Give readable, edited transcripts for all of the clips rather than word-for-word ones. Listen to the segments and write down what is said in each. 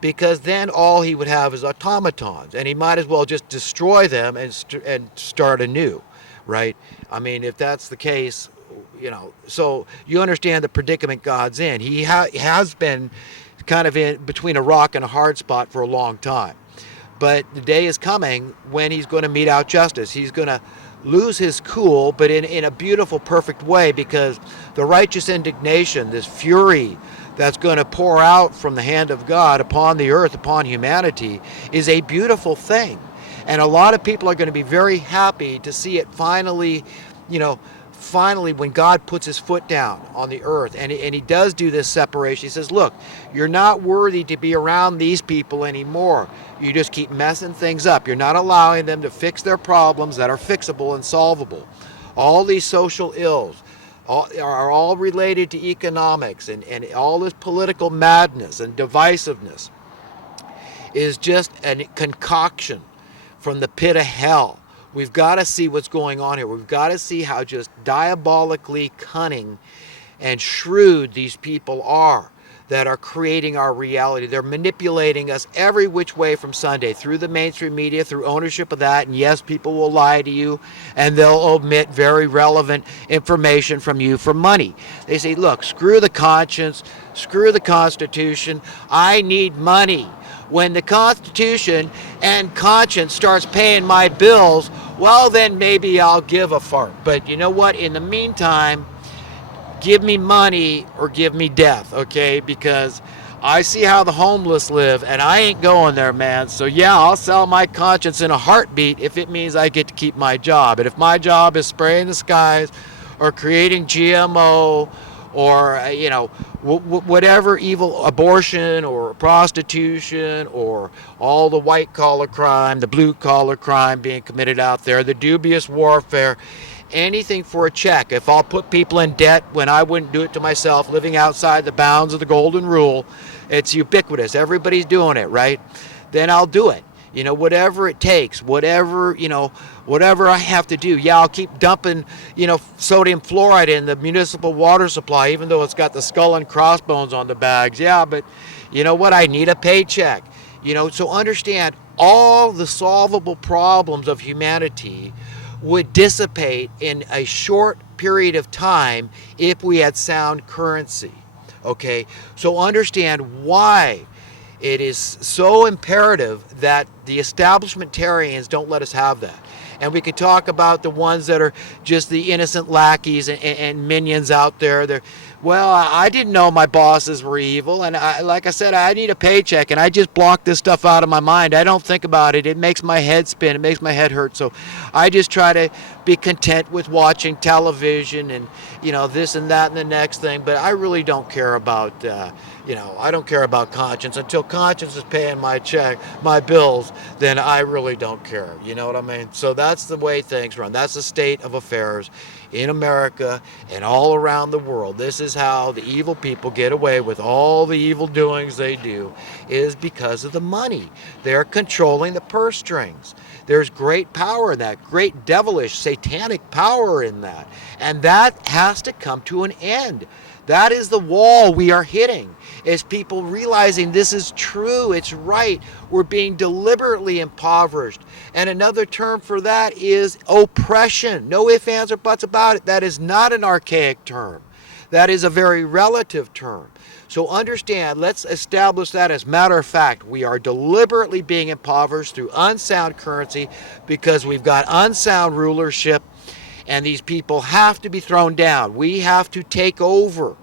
because then all he would have is automatons, and he might as well just destroy them and start anew, right? I mean, if that's the case, so you understand the predicament God's in. He has been kind of in between a rock and a hard spot for a long time. But the day is coming when he's going to mete out justice. He's going to lose his cool, but in a beautiful, perfect way, because the righteous indignation, this fury that's going to pour out from the hand of God upon the earth, upon humanity, is a beautiful thing. And a lot of people are going to be very happy to see it finally, finally when God puts his foot down on the earth, and he does do this separation. He says, look, you're not worthy to be around these people anymore. You just keep messing things up. You're not allowing them to fix their problems that are fixable and solvable. All these social ills are all related to economics, and all this political madness and divisiveness is just a concoction from the pit of hell. We've got to see what's going on here. We've got to see how just diabolically cunning and shrewd these people are that are creating our reality. They're manipulating us every which way from Sunday, through the mainstream media, through ownership of that. And yes, people will lie to you, and they'll omit very relevant information from you for money. They say, look, screw the conscience, screw the Constitution. I need money. When the Constitution and conscience starts paying my bills, well, then maybe I'll give a fart. But you know what? In the meantime, give me money or give me death, okay? Because I see how the homeless live, and I ain't going there, man. So yeah, I'll sell my conscience in a heartbeat if it means I get to keep my job. And if my job is spraying the skies or creating GMO or, whatever evil, abortion or prostitution or all the white-collar crime, the blue-collar crime being committed out there, the dubious warfare, anything for a check. If I'll put people in debt when I wouldn't do it to myself, living outside the bounds of the golden rule, it's ubiquitous. Everybody's doing it, right? Then I'll do it. Whatever it takes, whatever I have to do. Yeah, I'll keep dumping, sodium fluoride in the municipal water supply, even though it's got the skull and crossbones on the bags. Yeah, but you know what? I need a paycheck. So understand, all the solvable problems of humanity would dissipate in a short period of time if we had sound currency. Okay, so understand why it is so imperative that the establishmentarians don't let us have that. And we could talk about the ones that are just the innocent lackeys and minions out there. Well, I didn't know my bosses were evil, and like I said, I need a paycheck, and I just block this stuff out of my mind. I don't think about it. It makes my head spin. It makes my head hurt. So I just try to be content with watching television and, this and that and the next thing. But I really don't care about, I don't care about conscience. Until conscience is paying my bills, then I really don't care. You know what I mean? So that's the way things run. That's the state of affairs in America and all around the world. This is how the evil people get away with all the evil doings they do, is because of the money. They're controlling the purse strings. There's great power in that, great devilish, satanic power in that. And that has to come to an end. That is the wall we are hitting, is people realizing this is true, it's right. We're being deliberately impoverished. And another term for that is oppression. No ifs, ands, or buts about it. That is not an archaic term. That is a very relative term. So understand, let's establish that as matter of fact. We are deliberately being impoverished through unsound currency because we've got unsound rulership, and these people have to be thrown down. We have to take over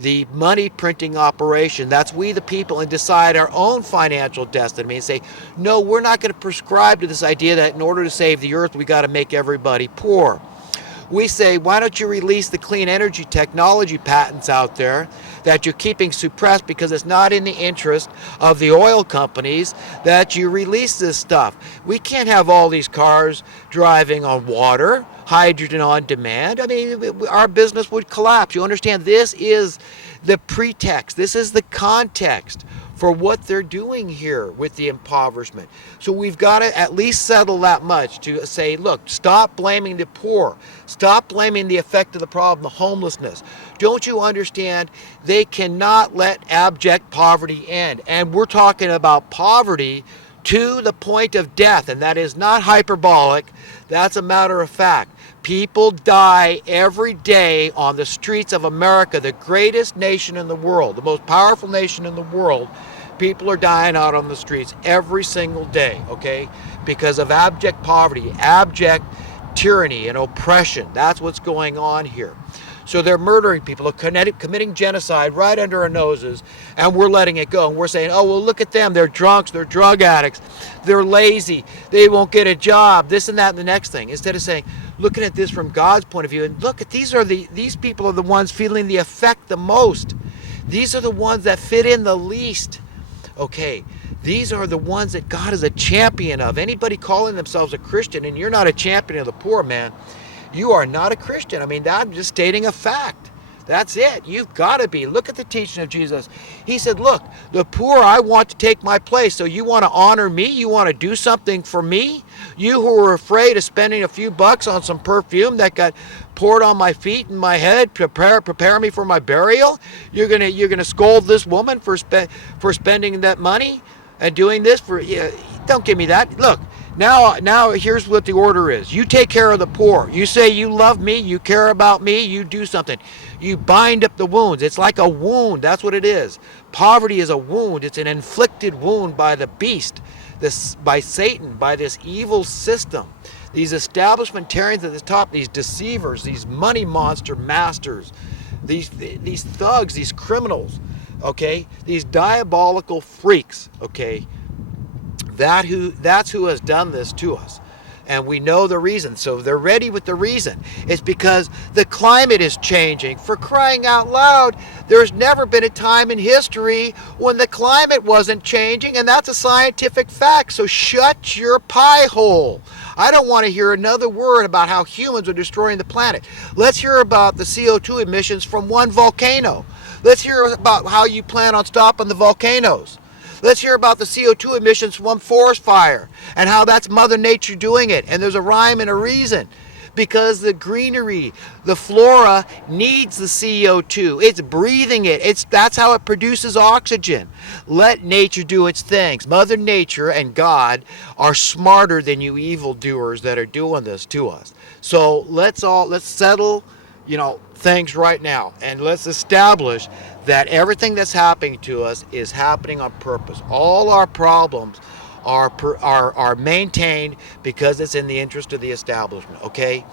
the money printing operation. That's we the people, and decide our own financial destiny and say, no, we're not going to prescribe to this idea that in order to save the earth, we got to make everybody poor. We say, why don't you release the clean energy technology patents out there that you're keeping suppressed because it's not in the interest of the oil companies that you release this stuff. We can't have all these cars driving on water, hydrogen on demand. I mean, our business would collapse. You understand, this is the pretext. This is the context for what they're doing here with the impoverishment. So we've got to at least settle that much to say, look, stop blaming the poor. Stop blaming the effect of the problem, the homelessness. Don't you understand? They cannot let abject poverty end. And we're talking about poverty to the point of death, and that is not hyperbolic. That's a matter of fact. People die every day on the streets of America, the greatest nation in the world, the most powerful nation in the world. People are dying out on the streets every single day, okay? Because of abject poverty, abject tyranny and oppression. That's what's going on here. So they're murdering people, committing genocide right under our noses, and we're letting it go. And we're saying, oh, well, look at them. They're drunks. They're drug addicts. They're lazy. They won't get a job, this and that and the next thing. Instead of saying, looking at this from God's point of view, and look at these people are the ones feeling the effect the most. These are the ones that fit in the least. Okay, these are the ones that God is a champion of. Anybody calling themselves a Christian and you're not a champion of the poor, man, you are not a Christian. I mean, I'm just stating a fact. That's it. You've got to be. Look at the teaching of Jesus. He said, look, the poor, I want to take my place. So you want to honor me? You want to do something for me? You who are afraid of spending a few bucks on some perfume that got poured on my feet and my head, prepare me for my burial? You're gonna scold this woman for spending that money and doing this for? Yeah, don't give me that. Look. Now here's what the order is. You take care of the poor. You say you love me, you care about me, you do something. You bind up the wounds. It's like a wound. That's what it is. Poverty is a wound. It's an inflicted wound by the beast, by Satan, by this evil system. These establishmentarians at the top, these deceivers, these money monster masters, these thugs, these criminals, okay? These diabolical freaks, okay? That's who has done this to us. And we know the reason. So they're ready with the reason. It's because the climate is changing. For crying out loud, there's never been a time in history when the climate wasn't changing, and that's a scientific fact. So shut your pie hole. I don't want to hear another word about how humans are destroying the planet. Let's hear about the CO2 emissions from one volcano. Let's hear about how you plan on stopping the volcanoes. Let's hear about the CO2 emissions from forest fire and how that's Mother Nature doing it. And there's a rhyme and a reason. Because the greenery, the flora needs the CO2. It's breathing it. That's how it produces oxygen. Let nature do its things. Mother Nature and God are smarter than you evildoers that are doing this to us. So let's settle, things right now, and let's establish that everything that's happening to us is happening on purpose. All our problems are maintained because it's in the interest of the establishment, okay?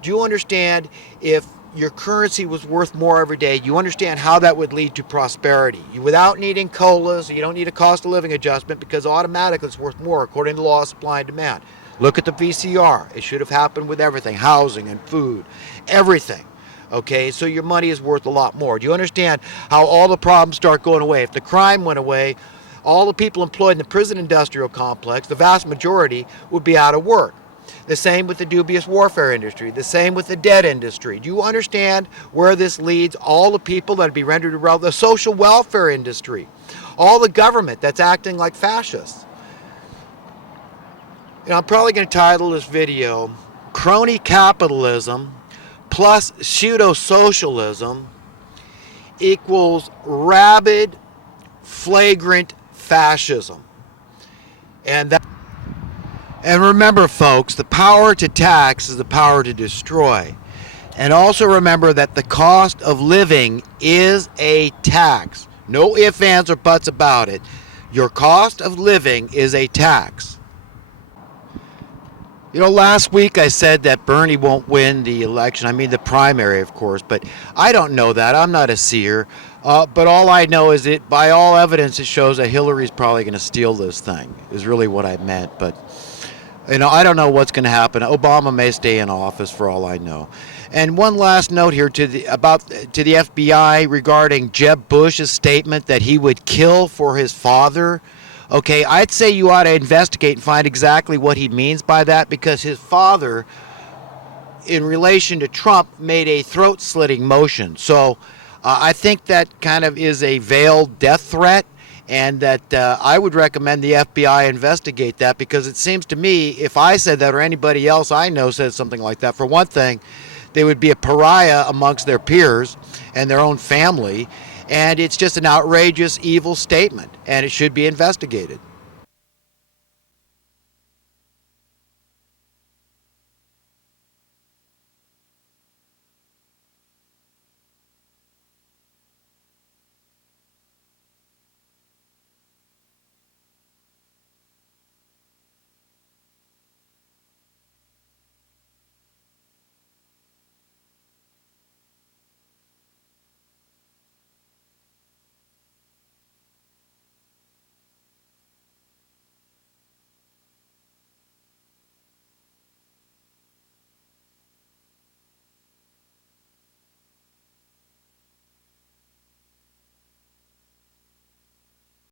Do you understand? If your currency was worth more every day, you understand how that would lead to prosperity. Without needing COLAs, you don't need a cost of living adjustment because automatically it's worth more according to the law of supply and demand. Look at the VCR. It should have happened with everything, housing and food, everything. Okay, so your money is worth a lot more. Do you understand how all the problems start going away? If the crime went away, all the people employed in the prison industrial complex, the vast majority, would be out of work. The same with the dubious warfare industry. The same with the debt industry. Do you understand where this leads? All the people that would be rendered irrelevant. The social welfare industry. All the government that's acting like fascists. I'm probably going to title this video, Crony Capitalism plus pseudo-socialism equals rabid, flagrant fascism. And remember, folks, the power to tax is the power to destroy. And also remember that the cost of living is a tax. No ifs, ands, or buts about it. Your cost of living is a tax. Last week I said that Bernie won't win the election. I mean the primary, of course, but I don't know that. I'm not a seer. But all I know is that by all evidence it shows that Hillary's probably going to steal this thing, is really what I meant. But, I don't know what's going to happen. Obama may stay in office for all I know. And one last note here to the FBI regarding Jeb Bush's statement that he would kill for his father. Okay, I'd say you ought to investigate and find exactly what he means by that, because his father, in relation to Trump, made a throat-slitting motion. So I think that kind of is a veiled death threat, and that I would recommend the FBI investigate that, because it seems to me if I said that or anybody else I know said something like that, for one thing, they would be a pariah amongst their peers and their own family, and it's just an outrageous, evil statement, and it should be investigated.